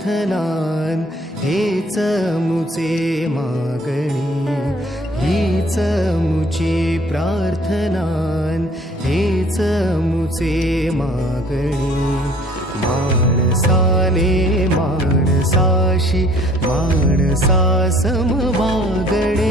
प्रार्थनान हेच मुचे मागणी, हीच मुची प्रार्थनान हेच मुचे मागणी. माणसाने माणसाशी माणसा सम वागणे,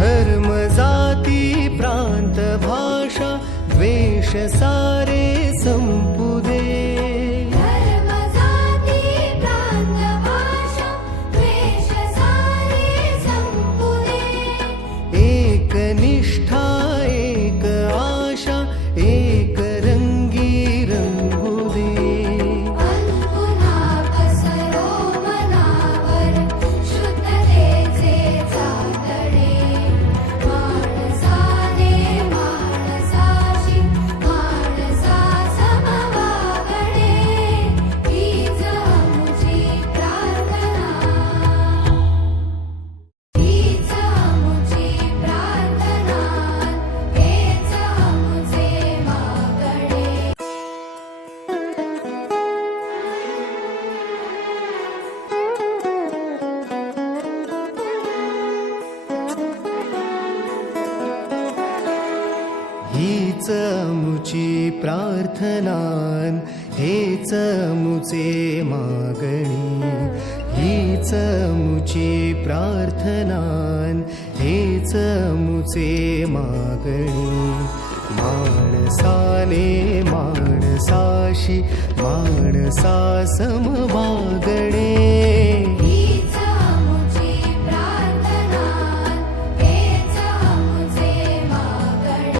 धर्म जाती प्रांत भाषा द्वेष सारे संपू दे. धर्म जाती प्रांत भाषा द्वेष सारे संपू दे. एक निष्ठा एक आशा एक रंगी रंगू दे. पुन्हा पसरो मनावर शुद्धतेचे चांदणे. माणसाने माणसाशी माणसा सम वागणे, हीच मुची प्रार्थना, हीच मुची प्रार्थना, हेच मुचे मागणे. हीच मुची प्रार्थनान हेच मुचे मागणी, हीच मुची प्रार्थनान हेच मुचे मागणी. माणसाने माणसाशी माणसा सम वागणे,